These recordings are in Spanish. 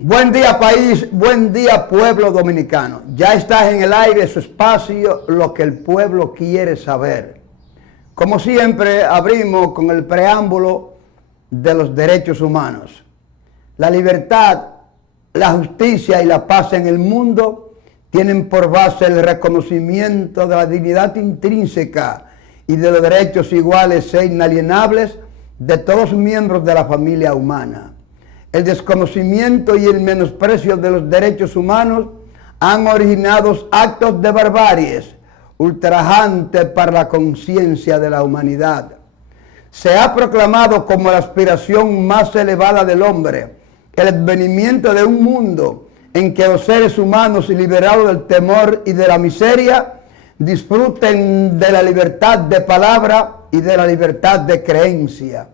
Buen día país, buen día pueblo dominicano. Ya está en el aire su espacio, lo que el pueblo quiere saber. Como siempre, abrimos con el preámbulo de los derechos humanos. La libertad, la justicia y la paz en el mundo tienen por base el reconocimiento de la dignidad intrínseca y de los derechos iguales e inalienables de todos los miembros de la familia humana. El desconocimiento y el menosprecio de los derechos humanos han originado actos de barbaries ultrajantes para la conciencia de la humanidad. Se ha proclamado como la aspiración más elevada del hombre el advenimiento de un mundo en que los seres humanos, liberados del temor y de la miseria, disfruten de la libertad de palabra y de la libertad de creencia.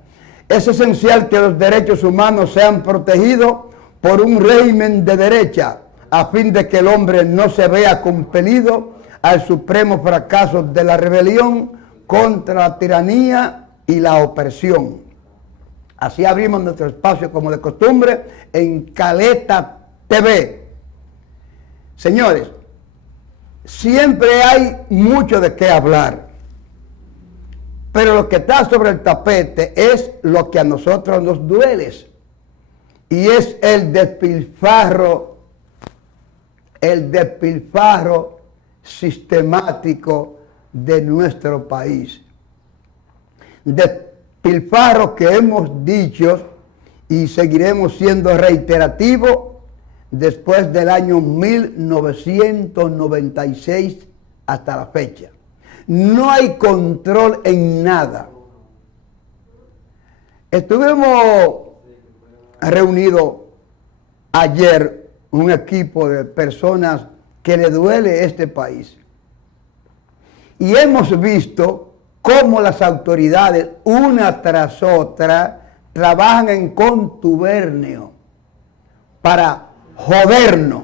Es esencial que los derechos humanos sean protegidos por un régimen de derecha, a fin de que el hombre no se vea compelido al supremo fracaso de la rebelión contra la tiranía y la opresión. Así abrimos nuestro espacio como de costumbre en Caleta TV. Señores, siempre hay mucho de qué hablar. Pero lo que está sobre el tapete es lo que a nosotros nos duele. Y es el despilfarro sistemático de nuestro país. Despilfarro que hemos dicho y seguiremos siendo reiterativos después del año 1996 hasta la fecha. No hay control en nada. Estuvimos reunidos ayer un equipo de personas que le duele este país. Y hemos visto cómo las autoridades, una tras otra, trabajan en contubernio para jodernos.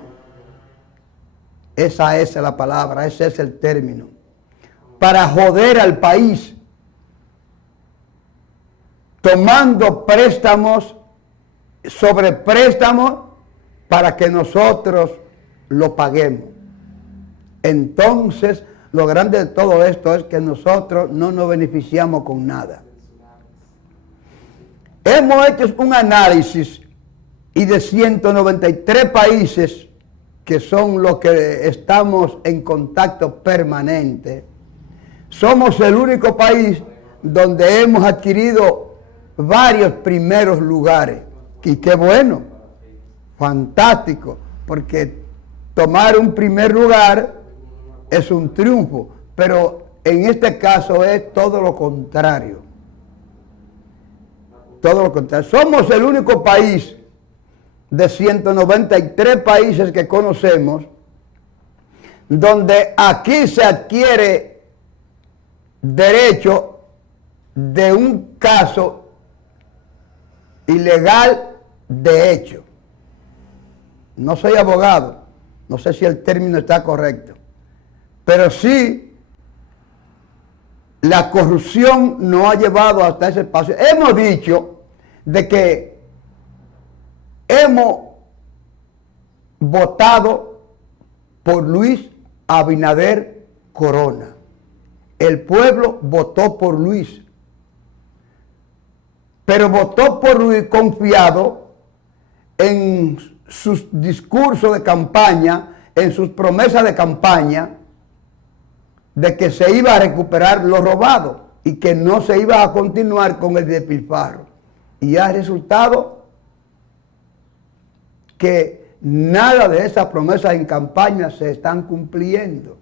Esa es la palabra, ese es el término. Para joder al país, tomando préstamos sobre préstamos para que nosotros lo paguemos. Entonces, lo grande de todo esto es que nosotros no nos beneficiamos con nada. Hemos hecho un análisis y de 193 países que son los que estamos en contacto permanente, somos el único país donde hemos adquirido varios primeros lugares. Y qué bueno, fantástico, porque tomar un primer lugar es un triunfo, pero en este caso es todo lo contrario. Todo lo contrario. Somos el único país de 193 países que conocemos donde aquí se adquiere derecho de un caso ilegal de hecho. No soy abogado, no sé si el término está correcto, pero sí la corrupción nos ha llevado hasta ese espacio. Hemos dicho de que hemos votado por Luis Abinader Corona. El pueblo votó por Luis, pero votó por Luis confiado en sus discursos de campaña, en sus promesas de campaña, de que se iba a recuperar lo robado y que no se iba a continuar con el despilfarro. Y ha resultado que nada de esas promesas en campaña se están cumpliendo.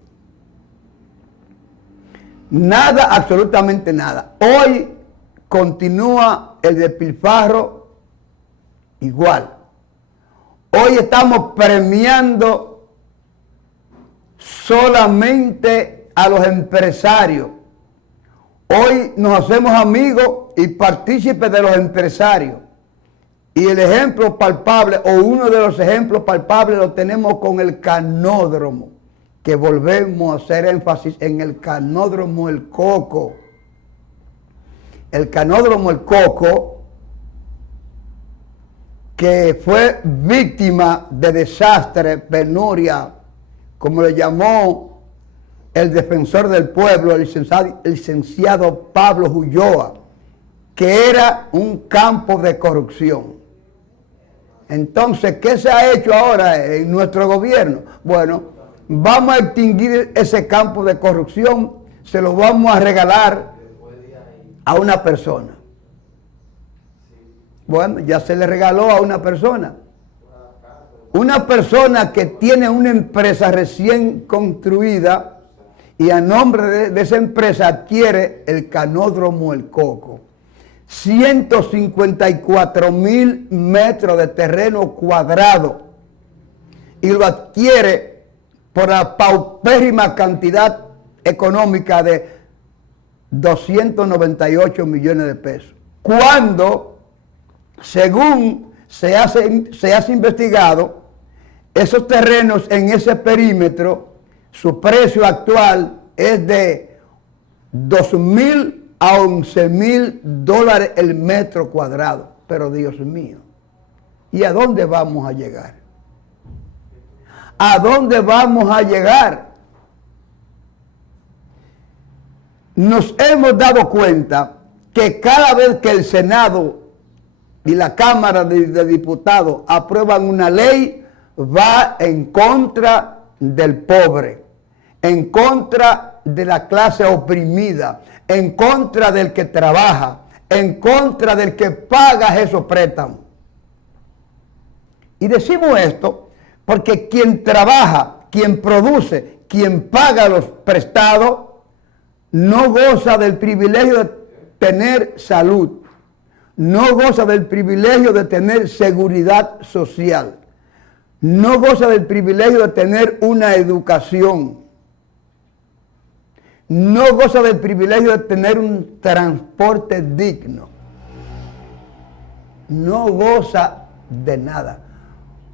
Nada, absolutamente nada. Hoy continúa el despilfarro igual. Hoy estamos premiando solamente a los empresarios. Hoy nos hacemos amigos y partícipes de los empresarios. Y el ejemplo palpable, o uno de los ejemplos palpables, lo tenemos con el canódromo, que volvemos a hacer énfasis en el canódromo El Coco. El canódromo El Coco que fue víctima de desastre, penuria, como le llamó el defensor del pueblo, el licenciado Pablo Ulloa, que era un campo de corrupción. Entonces, ¿qué se ha hecho ahora en nuestro gobierno? Bueno, vamos a extinguir ese campo de corrupción, se lo vamos a regalar a una persona. Bueno, ya se le regaló a una persona. Una persona que tiene una empresa recién construida y a nombre de esa empresa adquiere el canódromo El Coco. 154,000 metros de terreno cuadrado y lo adquiere por la paupérrima cantidad económica de 298 millones de pesos. Cuando, según se hace investigado, esos terrenos en ese perímetro, su precio actual es de 2,000 a 11,000 dólares el metro cuadrado. Pero Dios mío, ¿y a dónde vamos a llegar? ¿A dónde vamos a llegar? Nos hemos dado cuenta que cada vez que el Senado y la Cámara de Diputados aprueban una ley, va en contra del pobre, en contra de la clase oprimida, en contra del que trabaja, en contra del que paga esos préstamos. Y decimos esto porque quien trabaja, quien produce, quien paga los prestados, no goza del privilegio de tener salud, no goza del privilegio de tener seguridad social, no goza del privilegio de tener una educación, no goza del privilegio de tener un transporte digno, no goza de nada.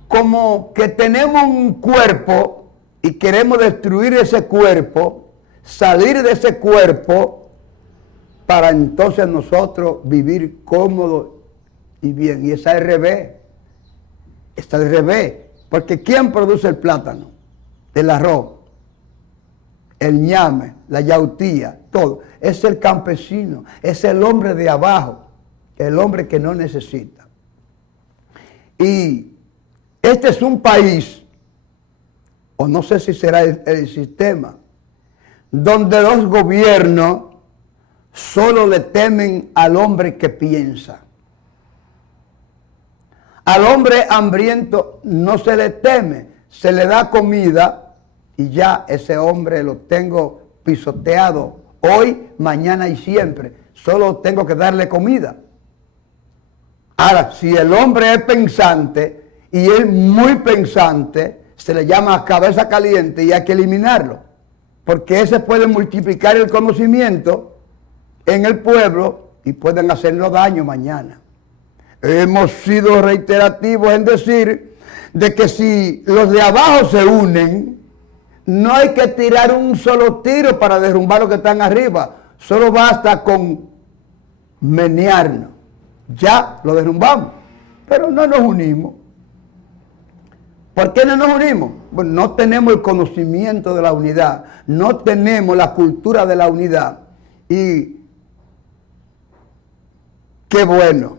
Como que tenemos un cuerpo y queremos destruir ese cuerpo, salir de ese cuerpo para entonces nosotros vivir cómodo y bien. Y es al revés. Está al revés. Porque ¿quién produce el plátano? El arroz, el ñame, la yautía, todo. Es el campesino, es el hombre de abajo, el hombre que no necesita. Y este es un país, o no sé si será el sistema, donde los gobiernos solo le temen al hombre que piensa. Al hombre hambriento no se le teme, se le da comida y ya ese hombre lo tengo pisoteado hoy, mañana y siempre. Solo tengo que darle comida. Ahora, si el hombre es pensante y es muy pensante, se le llama cabeza caliente y hay que eliminarlo. Porque ese puede multiplicar el conocimiento en el pueblo y pueden hacernos daño mañana. Hemos sido reiterativos en decir de que si los de abajo se unen, no hay que tirar un solo tiro para derrumbar los que están arriba. Solo basta con menearnos. Ya lo derrumbamos, pero no nos unimos. ¿Por qué no nos unimos? Bueno, no tenemos el conocimiento de la unidad, no tenemos la cultura de la unidad. Y qué bueno,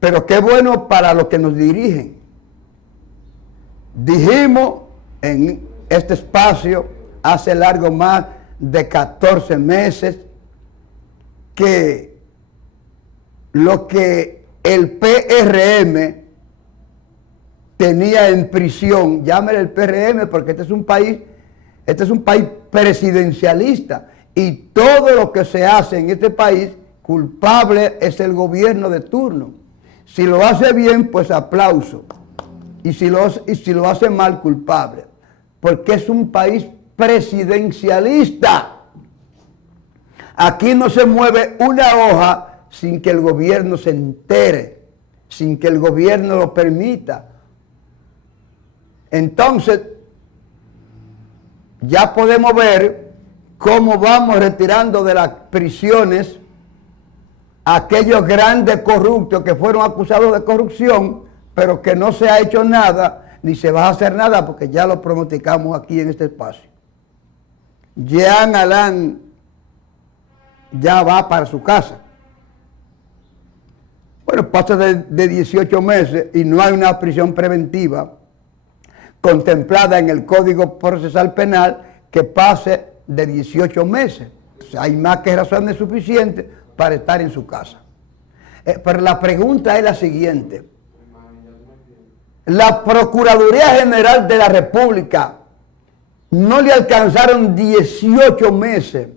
pero qué bueno para los que nos dirigen. Dijimos en este espacio hace largo más de 14 meses que lo que el PRM tenía en prisión, llámele el PRM porque este es un país presidencialista y todo lo que se hace en este país, culpable es el gobierno de turno. Si lo hace bien, pues aplauso. Y si lo hace mal, culpable. Porque es un país presidencialista. Aquí no se mueve una hoja sin que el gobierno se entere, sin que el gobierno lo permita. Entonces, ya podemos ver cómo vamos retirando de las prisiones aquellos grandes corruptos que fueron acusados de corrupción, pero que no se ha hecho nada, ni se va a hacer nada, porque ya lo pronosticamos aquí en este espacio. Jean Alain ya va para su casa. Bueno, pasa de 18 meses y no hay una prisión preventiva contemplada en el Código Procesal Penal que pase de 18 meses. O sea, hay más que razones suficientes para estar en su casa. Pero la pregunta es la siguiente. La Procuraduría General de la República no le alcanzaron 18 meses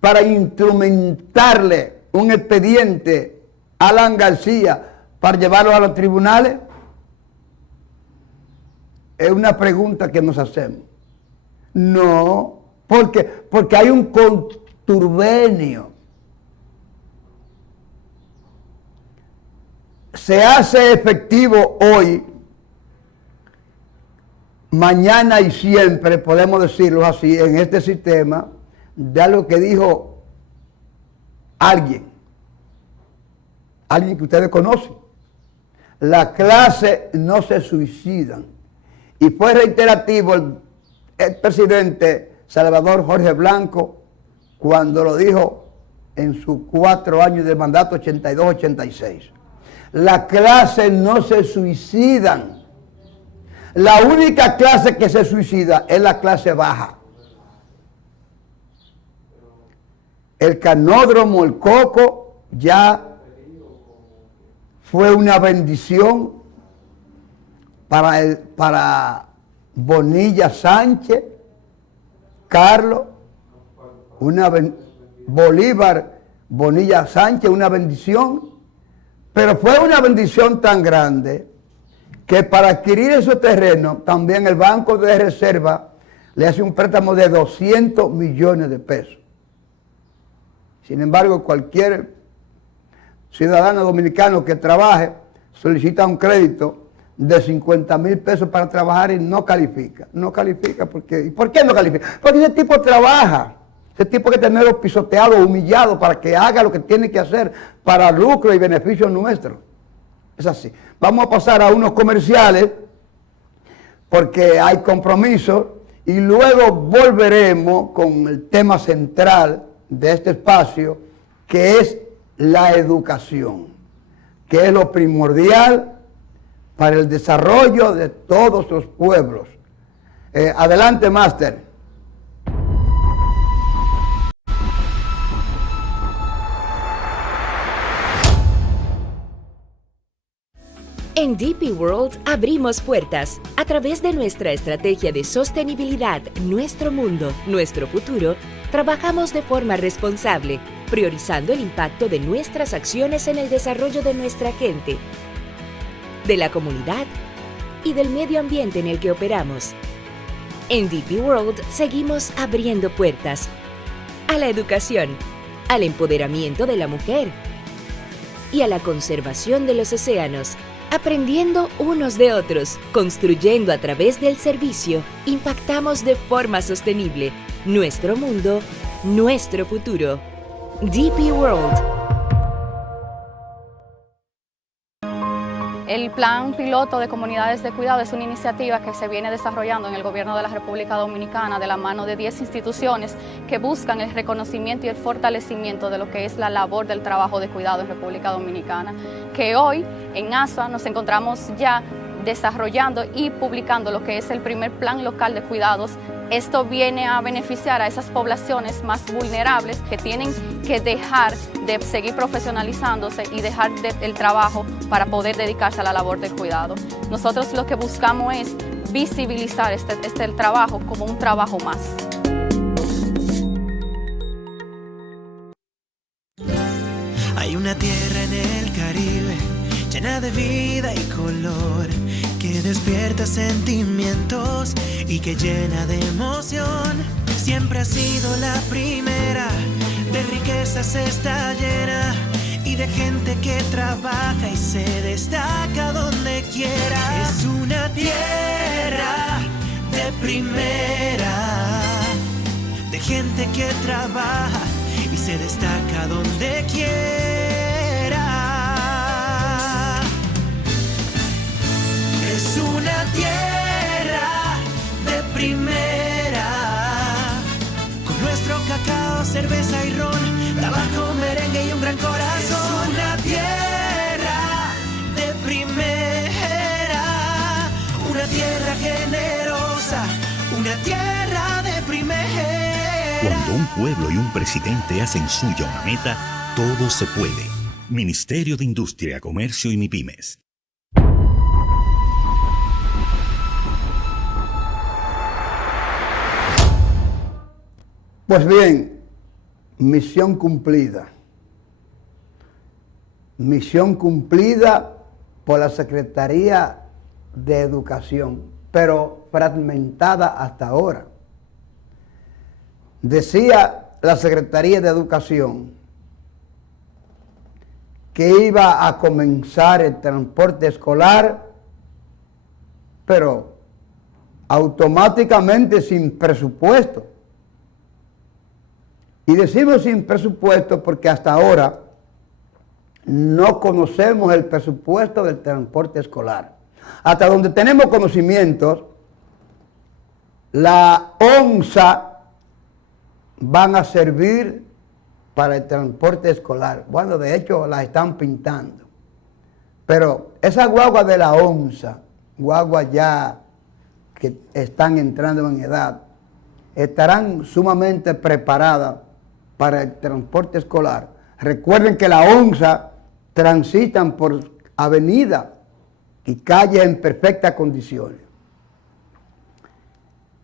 para instrumentarle un expediente a Alan García para llevarlo a los tribunales. Es una pregunta que nos hacemos. No, porque hay un contubernio. Se hace efectivo hoy, mañana y siempre, podemos decirlo así, en este sistema, de algo que dijo alguien que ustedes conocen. La clase no se suicidan. Y fue reiterativo el presidente Salvador Jorge Blanco cuando lo dijo en sus 4 años de mandato, 82-86. La clase no se suicidan. La única clase que se suicida es la clase baja. El canódromo, el Coco, ya fue una bendición para Bonilla Sánchez, Carlos, Bolívar, Bonilla Sánchez, una bendición. Pero fue una bendición tan grande que para adquirir esos terrenos, también el Banco de Reserva le hace un préstamo de 200 millones de pesos. Sin embargo, cualquier ciudadano dominicano que trabaje solicita un crédito de 50,000 pesos para trabajar y no califica. No califica porque... ¿Y por qué no califica? Porque ese tipo trabaja. Ese tipo hay que tenerlo pisoteado, humillado, para que haga lo que tiene que hacer para lucro y beneficio nuestro. Es así. Vamos a pasar a unos comerciales porque hay compromisos y luego volveremos con el tema central de este espacio, que es la educación, que es lo primordial para el desarrollo de todos los pueblos. Adelante, máster. En DP World abrimos puertas. A través de nuestra estrategia de sostenibilidad, nuestro mundo, nuestro futuro, trabajamos de forma responsable, priorizando el impacto de nuestras acciones en el desarrollo de nuestra gente, de la comunidad y del medio ambiente en el que operamos. En DP World seguimos abriendo puertas a la educación, al empoderamiento de la mujer y a la conservación de los océanos. Aprendiendo unos de otros, construyendo a través del servicio, impactamos de forma sostenible nuestro mundo, nuestro futuro. DP World. El Plan Piloto de Comunidades de Cuidado es una iniciativa que se viene desarrollando en el Gobierno de la República Dominicana de la mano de 10 instituciones que buscan el reconocimiento y el fortalecimiento de lo que es la labor del trabajo de cuidado en República Dominicana, que hoy en ASUA nos encontramos ya desarrollando y publicando lo que es el primer plan local de cuidados. Esto viene a beneficiar a esas poblaciones más vulnerables que tienen que dejar de seguir profesionalizándose y dejar el trabajo para poder dedicarse a la labor del cuidado. Nosotros lo que buscamos es visibilizar este trabajo como un trabajo más. Hay una tierra en el Caribe llena de vida y color, que despierta sentimientos y que llena de emoción. Siempre ha sido la primera, de riquezas está llena y de gente que trabaja y se destaca donde quiera. Es una tierra de primera, de gente que trabaja y se destaca donde quiera. cerveza y ron, tabaco, merengue y un gran corazón. Es una tierra de primera, una tierra generosa, una tierra de primera. Cuando un pueblo y un presidente hacen suya una meta, todo se puede. Ministerio de Industria, Comercio y MIPYMES. Pues bien, misión cumplida. Misión cumplida por la Secretaría de Educación, pero fragmentada hasta ahora. Decía la Secretaría de Educación que iba a comenzar el transporte escolar, pero automáticamente sin presupuesto. Y decimos sin presupuesto porque hasta ahora no conocemos el presupuesto del transporte escolar. Hasta donde tenemos conocimientos, la ONSA van a servir para el transporte escolar. Bueno, de hecho la están pintando. Pero esas guaguas de la ONSA, guaguas ya que están entrando en edad, estarán sumamente preparadas para el transporte escolar. Recuerden que la ONSA transitan por avenidas y calles en perfectas condiciones.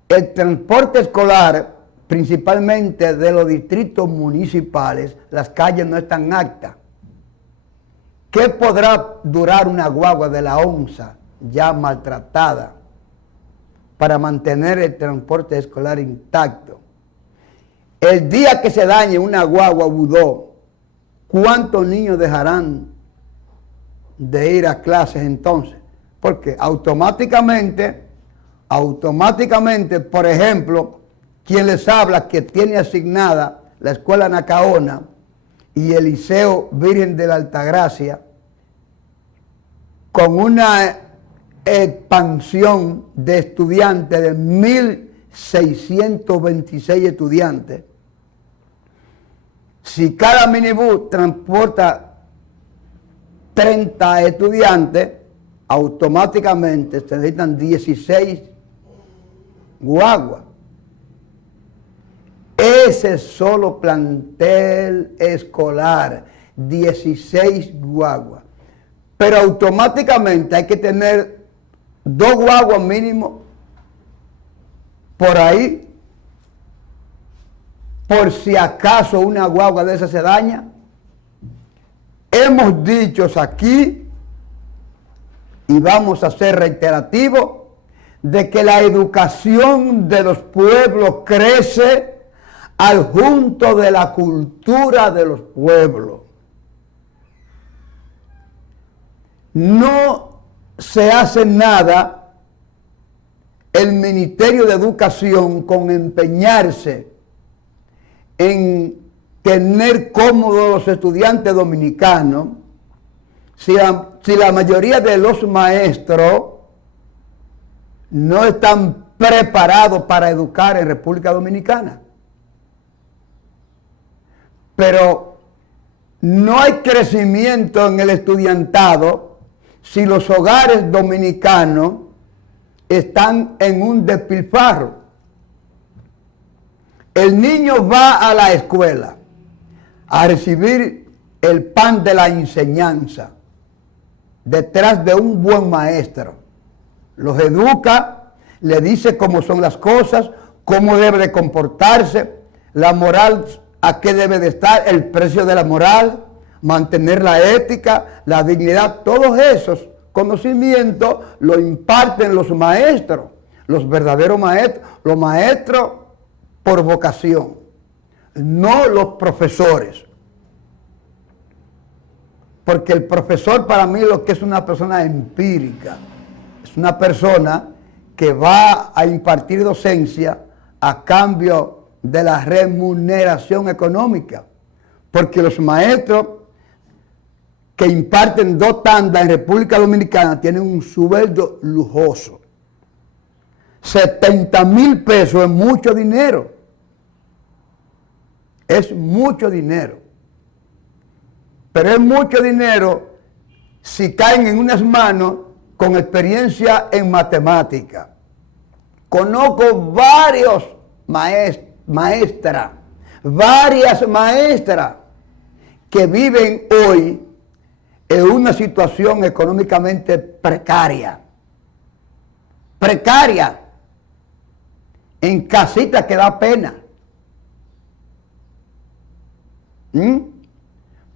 El transporte escolar, principalmente de los distritos municipales, las calles no están aptas. ¿Qué podrá durar una guagua de la ONSA ya maltratada para mantener el transporte escolar intacto? El día que se dañe una guagua Budó, ¿cuántos niños dejarán de ir a clases entonces? Porque automáticamente, por ejemplo, quien les habla que tiene asignada la Escuela Nacaona y el Liceo Virgen de la Altagracia, con una expansión de estudiantes de 1.626 estudiantes. Si cada minibús transporta 30 estudiantes, automáticamente se necesitan 16 guaguas. Ese solo plantel escolar, 16 guaguas. Pero automáticamente hay que tener 2 guaguas mínimo por ahí, por si acaso una guagua de esa se daña. Hemos dicho aquí, y vamos a ser reiterativos, de que la educación de los pueblos crece al junto de la cultura de los pueblos. No se hace nada el Ministerio de Educación con empeñarse en tener cómodos los estudiantes dominicanos si la mayoría de los maestros no están preparados para educar en República Dominicana. Pero no hay crecimiento en el estudiantado si los hogares dominicanos están en un despilfarro. El niño va a la escuela a recibir el pan de la enseñanza detrás de un buen maestro. Los educa, le dice cómo son las cosas, cómo debe de comportarse, la moral, a qué debe de estar, el precio de la moral, mantener la ética, la dignidad. Todos esos conocimientos lo imparten los maestros, los verdaderos maestros, los maestros por vocación, no los profesores. Porque el profesor para mí lo que es una persona empírica, es una persona que va a impartir docencia a cambio de la remuneración económica. Porque los maestros que imparten 2 tandas en República Dominicana tienen un sueldo lujoso. 70,000 pesos es mucho dinero. Es mucho dinero. Pero es mucho dinero si caen en unas manos con experiencia en matemática. Conozco varias maestras que viven hoy en una situación económicamente precaria. En casitas que da pena.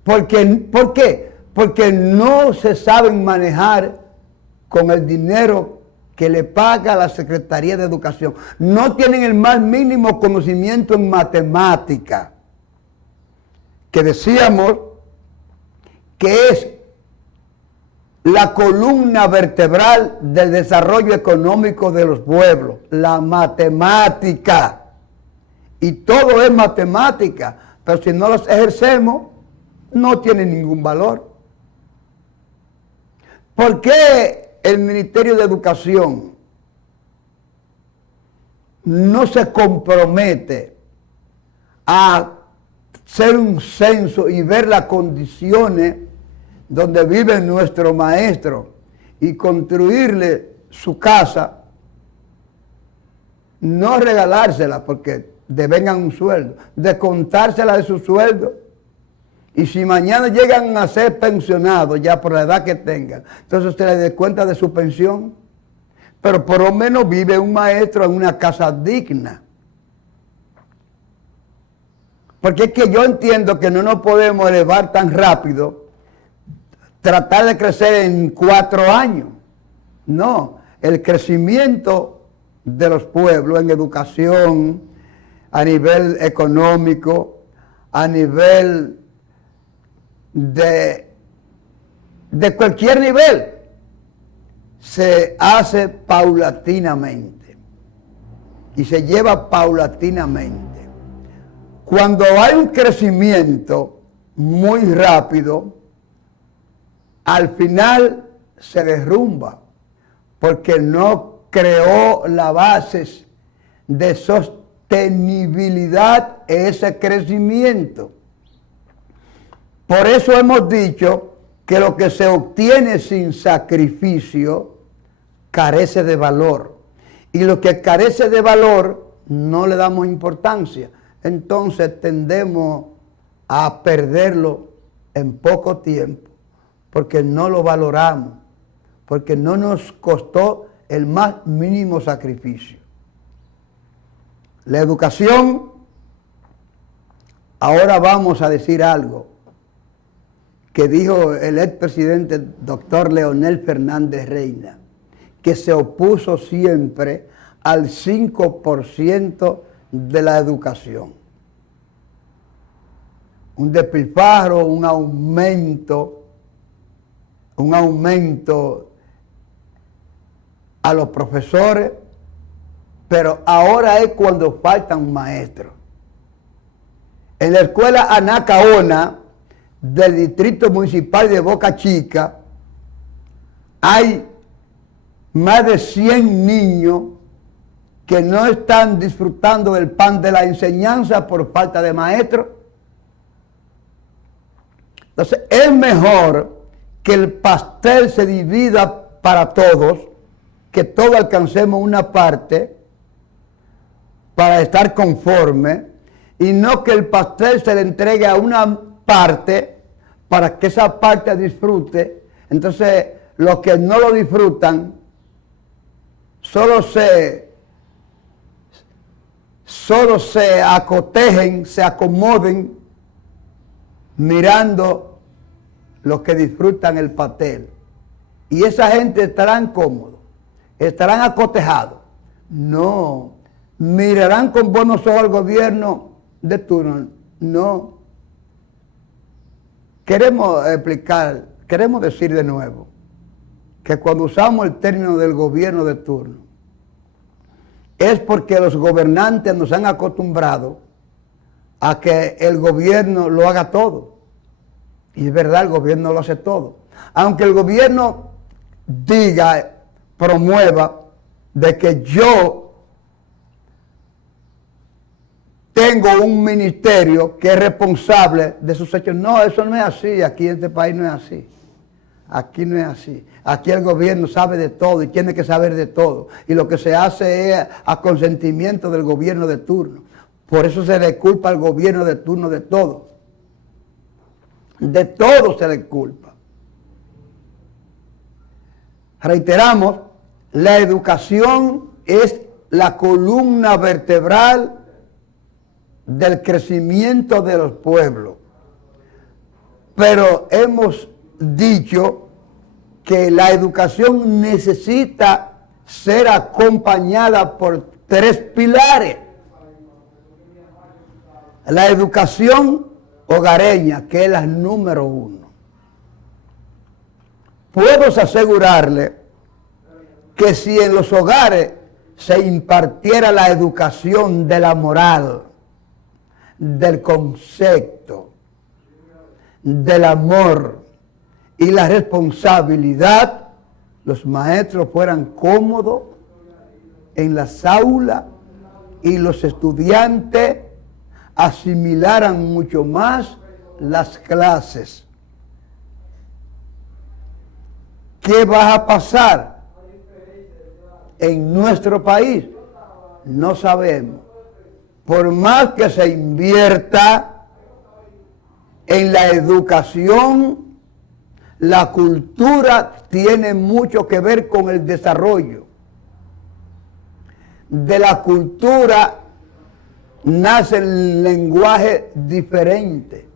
¿Por qué? Porque no se saben manejar con el dinero que le paga la Secretaría de Educación. No tienen el más mínimo conocimiento en matemática, que decíamos que es la columna vertebral del desarrollo económico de los pueblos, la matemática. Y todo es matemática, pero si no los ejercemos, no tiene ningún valor. ¿Por qué el Ministerio de Educación no se compromete a hacer un censo y ver las condiciones donde viven nuestros maestros y construirle su casa? No regalársela porque devengan un sueldo, descontársela de su sueldo. Y si mañana llegan a ser pensionados, ya por la edad que tengan, entonces se les dé cuenta de su pensión. Pero por lo menos vive un maestro en una casa digna. Porque es que yo entiendo que no nos podemos elevar tan rápido, tratar de crecer en 4 años. No, el crecimiento de los pueblos en educación, a nivel económico, a nivel de cualquier nivel, se hace paulatinamente y se lleva paulatinamente. Cuando hay un crecimiento muy rápido, al final se derrumba porque no creó las bases de sostenibilidad ese crecimiento. Por eso hemos dicho que lo que se obtiene sin sacrificio carece de valor. Y lo que carece de valor no le damos importancia. Entonces tendemos a perderlo en poco tiempo porque no lo valoramos, porque no nos costó el más mínimo sacrificio. La educación, ahora vamos a decir algo que dijo el expresidente doctor Leonel Fernández Reina, que se opuso siempre al 5% de la educación. Un despilfarro, un aumento a los profesores, pero ahora es cuando faltan maestros. En la escuela Anacaona del Distrito Municipal de Boca Chica hay más de 100 niños que no están disfrutando del pan de la enseñanza por falta de maestros. Entonces es mejor que el pastel se divida para todos, que todos alcancemos una parte para estar conforme, y no que el pastel se le entregue a una parte para que esa parte disfrute. Entonces los que no lo disfrutan solo se acotejen, se acomoden mirando los que disfrutan el pastel. Y esa gente estarán cómodos, estarán acotejados. No, mirarán con buenos ojos al gobierno de turno. No. Queremos explicar, queremos decir de nuevo que cuando usamos el término del gobierno de turno es porque los gobernantes nos han acostumbrado a que el gobierno lo haga todo. Y es verdad, el gobierno lo hace todo. Aunque el gobierno diga, promueva de que yo tengo un ministerio que es responsable de sus hechos. No, eso no es así. Aquí en este país no es así. Aquí no es así. Aquí el gobierno sabe de todo y tiene que saber de todo. Y lo que se hace es a consentimiento del gobierno de turno. Por eso se le culpa al gobierno de turno de todo. De todo se le culpa. Reiteramos, la educación es la columna vertebral del crecimiento de los pueblos. Pero hemos dicho que la educación necesita ser acompañada por 3 pilares. La educación hogareña, que es la número 1. Puedo asegurarle que si en los hogares se impartiera la educación de la moral, del concepto, del amor y la responsabilidad, los maestros fueran cómodos en las aulas y los estudiantes asimilaran mucho más las clases. ¿Qué va a pasar en nuestro país? No sabemos. Por más que se invierta en la educación, la cultura tiene mucho que ver con el desarrollo. De la cultura nace el lenguaje diferente.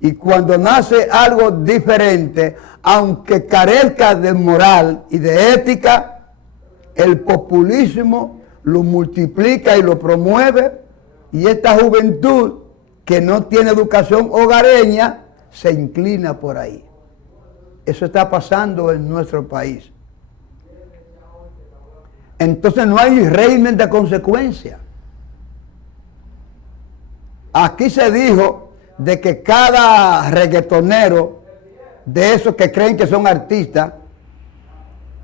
Y cuando nace algo diferente, aunque carezca de moral y de ética, el populismo lo multiplica y lo promueve, y esta juventud que no tiene educación hogareña se inclina por ahí. Eso está pasando en nuestro país. Entonces no hay régimen de consecuencia. Aquí se dijo de que cada reggaetonero, de esos que creen que son artistas,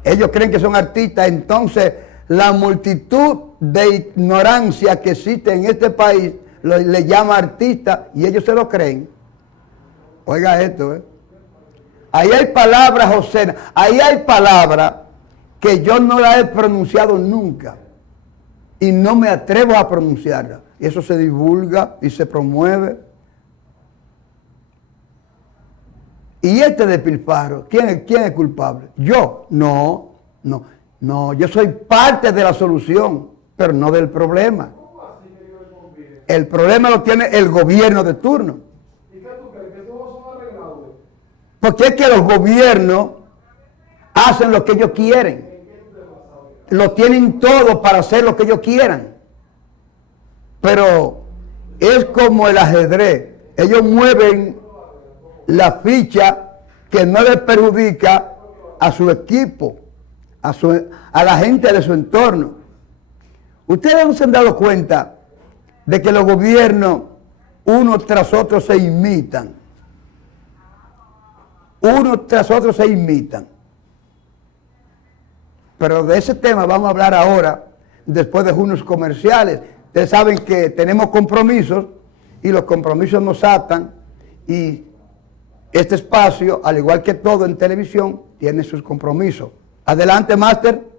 ellos creen que son artistas, entonces la multitud de ignorancia que existe en este país le llama artista y ellos se lo creen. Oiga esto, Ahí hay palabras, José, ahí hay palabras que yo no las he pronunciado nunca y no me atrevo a pronunciarlas. Y eso se divulga y se promueve. Y este despilfarro, ¿quién es culpable? ¿Yo? No, yo soy parte de la solución, pero no del problema. El problema lo tiene el gobierno de turno. ¿Y qué tú crees? ¿Que todos son arreglados? Porque es que los gobiernos hacen lo que ellos quieren. Lo tienen todo para hacer lo que ellos quieran. Pero es como el ajedrez. Ellos mueven la ficha que no les perjudica a su equipo, a la gente de su entorno. Ustedes no se han dado cuenta de que los gobiernos uno tras otro se imitan. Uno tras otro se imitan. Pero de ese tema vamos a hablar ahora, después de unos comerciales. Ustedes saben que tenemos compromisos y los compromisos nos atan, y este espacio, al igual que todo en televisión, tiene sus compromisos. Adelante, máster.